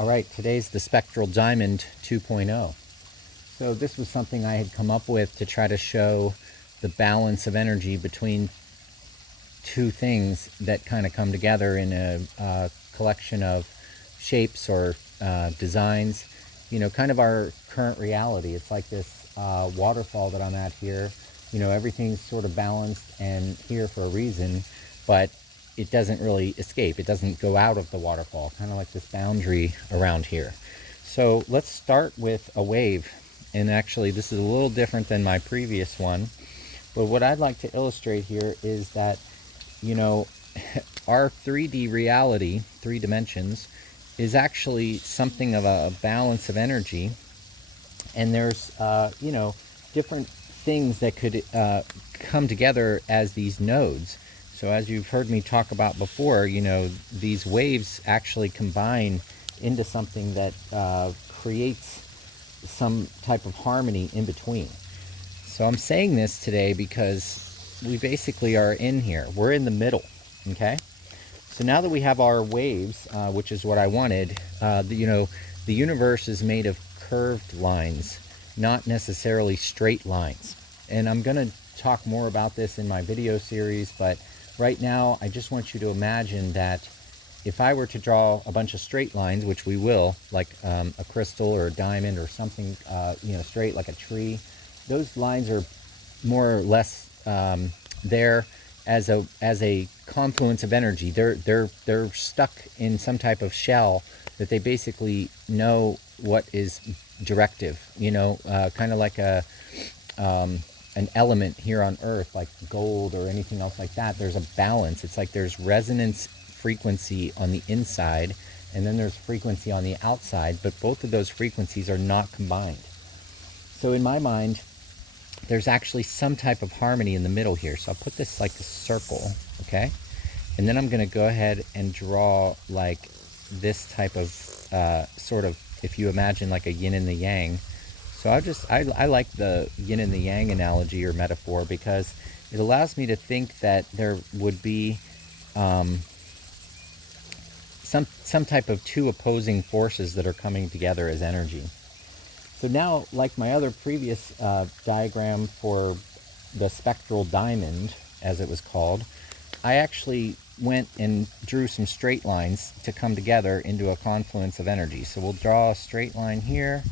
All right, today's the Spectral Diamond 2.0. So this was something I had come up with to try to show the balance of energy between two things that kind of come together in a collection of shapes or designs. You know, kind of our current reality. It's like this waterfall that I'm at here. You know, everything's sort of balanced and here for a reason, but it doesn't really escape. It doesn't go out of the waterfall, kind of like this boundary around here. So let's start with a wave. And actually, this is a little different than my previous one. But what I'd like to illustrate here is that, you know, our 3D reality, 3 dimensions, is actually something of a balance of energy. And there's, you know, different things that could come together as these nodes. So as you've heard me talk about before, you know, these waves actually combine into something that creates some type of harmony in between. So I'm saying this today because we basically are in here. We're in the middle, okay? So now that we have our waves, which is what I wanted, you know, the universe is made of curved lines, not necessarily straight lines. And I'm going to talk more about this in my video series, but right now I just want you to imagine that if I were to draw a bunch of straight lines, which we will, like a crystal or a diamond or something, you know, straight like a tree, those lines are more or less there as a confluence of energy. They're stuck in some type of shell that they basically know what is directive. You know, kind of like an element here on Earth, like gold or anything else like that. There's a balance. It's like there's resonance frequency on the inside, and then there's frequency on the outside, but both of those frequencies are not combined. So in my mind, there's actually some type of harmony in the middle here. So I'll put this like a circle, okay? And then I'm going to go ahead and draw like this type of sort of, if you imagine like a yin and the yang. So I like the yin and the yang analogy or metaphor because it allows me to think that there would be some type of two opposing forces that are coming together as energy. So now, like my other previous diagram for the Spectral Diamond, as it was called, I actually went and drew some straight lines to come together into a confluence of energy. So we'll draw a straight line here.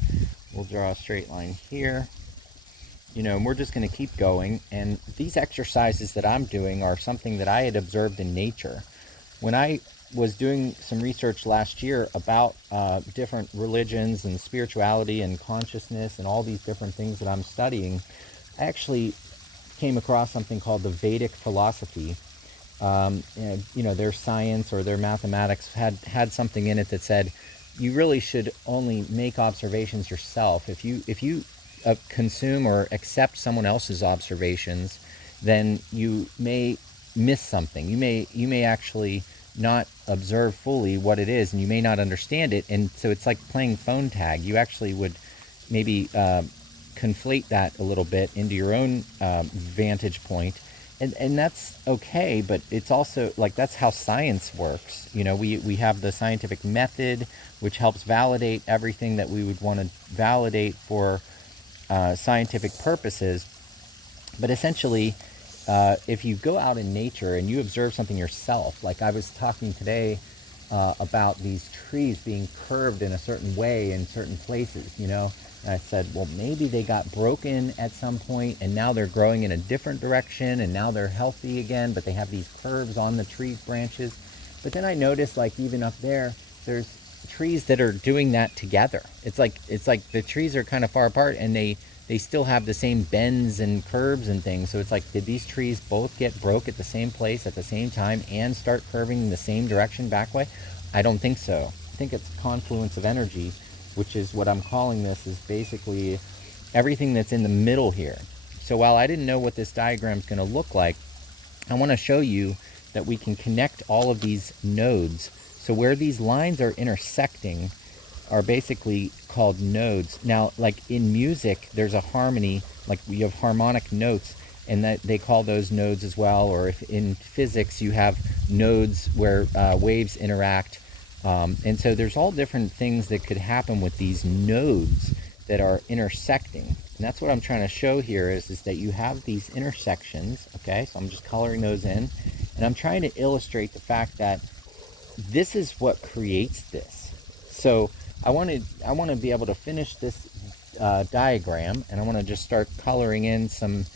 We'll draw a straight line here, you know, and we're just going to keep going. And these exercises that I'm doing are something that I had observed in nature. When I was doing some research last year about different religions and spirituality and consciousness and all these different things that I'm studying, I actually came across something called the Vedic philosophy. And, you know, their science or their mathematics had something in it that said, you really should only make observations yourself. If you consume or accept someone else's observations, then you may miss something. You may actually not observe fully what it is, and you may not understand it. And so it's like playing phone tag. You actually would maybe conflate that a little bit into your own vantage point. And that's okay, but it's also like that's how science works. You know, we have the scientific method, which helps validate everything that we would want to validate for scientific purposes. But essentially, if you go out in nature and you observe something yourself, like I was talking today about these trees being curved in a certain way in certain places, you know, and I said, well, maybe they got broken at some point and now they're growing in a different direction and now they're healthy again, but they have these curves on the tree branches. But then I noticed, like, even up there, there's trees that are doing that together. It's like the trees are kind of far apart and they still have the same bends and curves and things. So it's like, did these trees both get broke at the same place at the same time and start curving in the same direction back way? I don't think so. I think it's a confluence of energy, which is what I'm calling this, is basically everything that's in the middle here. So while I didn't know what this diagram is going to look like, I want to show you that we can connect all of these nodes. So where these lines are intersecting are basically called nodes. Now, like in music, there's a harmony, like we have harmonic notes, and that they call those nodes as well. Or if in physics you have nodes where waves interact, And so there's all different things that could happen with these nodes that are intersecting. And that's what I'm trying to show here is that you have these intersections, okay? So I'm just coloring those in. And I'm trying to illustrate the fact that this is what creates this. So I want to be able to finish this diagram, and I want to just start coloring in some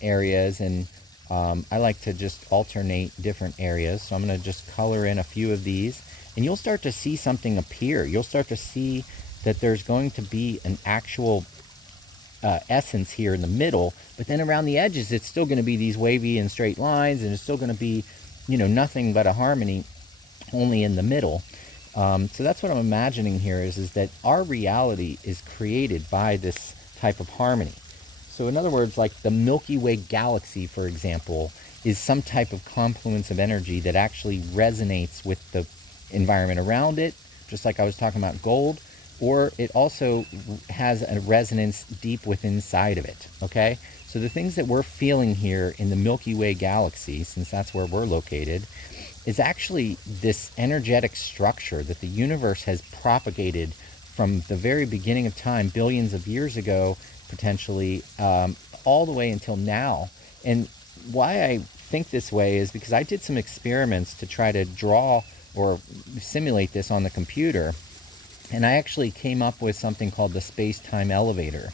areas, and I like to just alternate different areas. So I'm going to just color in a few of these, and you'll start to see something appear. You'll start to see that there's going to be an actual essence here in the middle, but then around the edges it's still going to be these wavy and straight lines, and it's still going to be, you know, nothing but a harmony only in the middle. So that's what I'm imagining here is that our reality is created by this type of harmony. So in other words, like the Milky Way galaxy, for example, is some type of confluence of energy that actually resonates with the environment around it, just like I was talking about gold, or it also has a resonance deep within inside of it, okay? So the things that we're feeling here in the Milky Way galaxy, since that's where we're located, is actually this energetic structure that the universe has propagated from the very beginning of time, billions of years ago, potentially, all the way until now. And why I think this way is because I did some experiments to try to draw or simulate this on the computer, and I actually came up with something called the space-time elevator.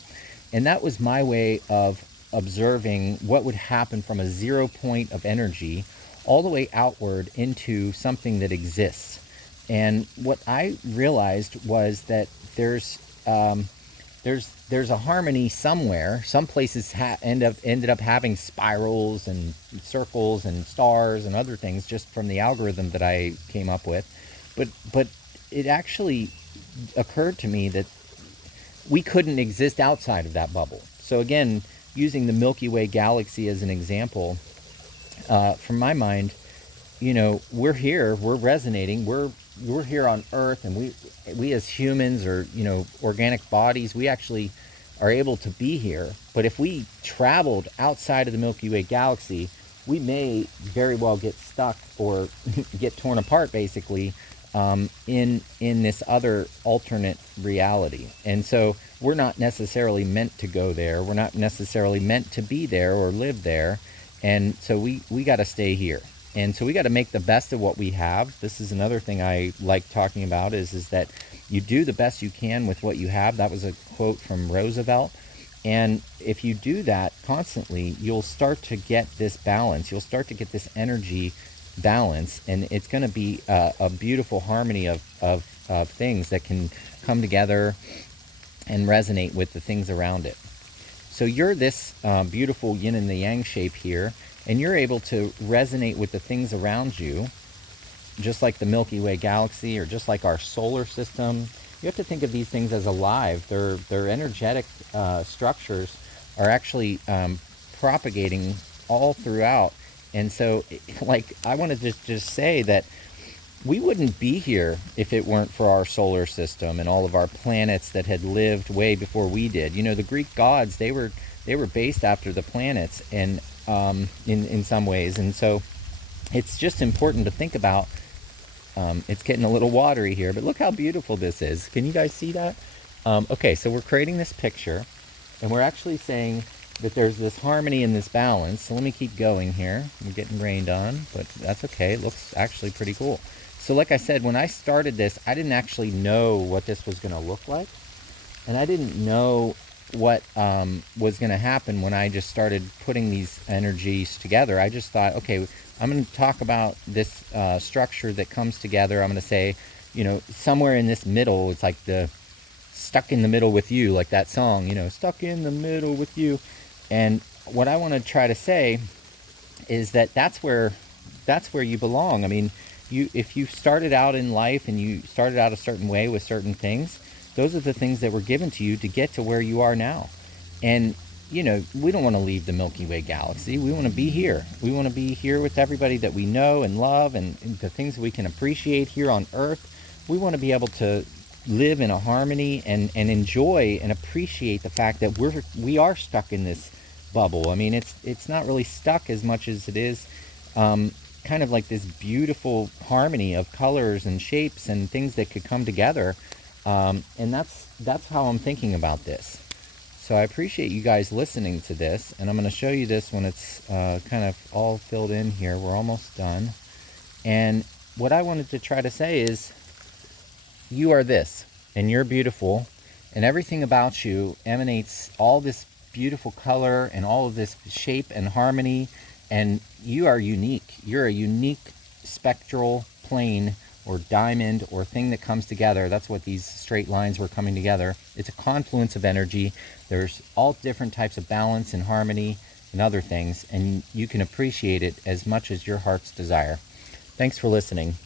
And that was my way of observing what would happen from a 0 point of energy all the way outward into something that exists. And what I realized was that there's a harmony somewhere. Some places ended up having spirals and circles and stars and other things just from the algorithm that I came up with. But it actually occurred to me that we couldn't exist outside of that bubble. So again, using the Milky Way galaxy as an example, from my mind, you know, we're here, we're resonating, we're here on Earth, and we as humans, or, you know, organic bodies, we actually are able to be here. But if we traveled outside of the Milky Way galaxy, we may very well get stuck or get torn apart, basically, in this other alternate reality. And so we're not necessarily meant to go there. We're not necessarily meant to be there or live there. And so we got to stay here. And so we got to make the best of what we have. This is another thing I like talking about is that you do the best you can with what you have. That was a quote from Roosevelt. And if you do that constantly, you'll start to get this balance. You'll start to get this energy balance, and it's going to be a beautiful harmony of things that can come together and resonate with the things around it. So you're this beautiful yin and the yang shape here, and you're able to resonate with the things around you, just like the Milky Way galaxy or just like our solar system. You have to think of these things as alive. Their energetic structures are actually propagating all throughout. And so, like, I want to just say that we wouldn't be here if it weren't for our solar system and all of our planets that had lived way before we did. You know, the Greek gods, they were based after the planets, and in some ways. And so it's just important to think about. It's getting a little watery here, but look how beautiful this is. Can you guys see that? Okay, so we're creating this picture, and we're actually saying that there's this harmony and this balance. So let me keep going here. I'm getting rained on, but that's okay. It looks actually pretty cool. So like I said, when I started this, I didn't actually know what this was going to look like. And I didn't know what was going to happen when I just started putting these energies together. I just thought, okay, I'm going to talk about this structure that comes together. I'm going to say, you know, somewhere in this middle, it's like the stuck in the middle with you, like that song, you know, stuck in the middle with you. And what I want to try to say is that that's where you belong. I mean, if you started out in life and you started out a certain way with certain things, those are the things that were given to you to get to where you are now. And, you know, we don't want to leave the Milky Way galaxy. We want to be here. We want to be here with everybody that we know and love, and the things that we can appreciate here on Earth. We want to be able to live in a harmony and enjoy and appreciate the fact that we are stuck in this bubble. I mean, it's not really stuck as much as it is kind of like this beautiful harmony of colors and shapes and things that could come together. And that's how I'm thinking about this. So I appreciate you guys listening to this, and I'm going to show you this when it's kind of all filled in here. We're almost done. And what I wanted to try to say is, you are this, and you're beautiful, and everything about you emanates all this beautiful color and all of this shape and harmony, and you are unique. You're a unique spectral plane or diamond or thing that comes together. That's what these straight lines were coming together. It's a confluence of energy. There's all different types of balance and harmony and other things, and you can appreciate it as much as your heart's desire. Thanks for listening.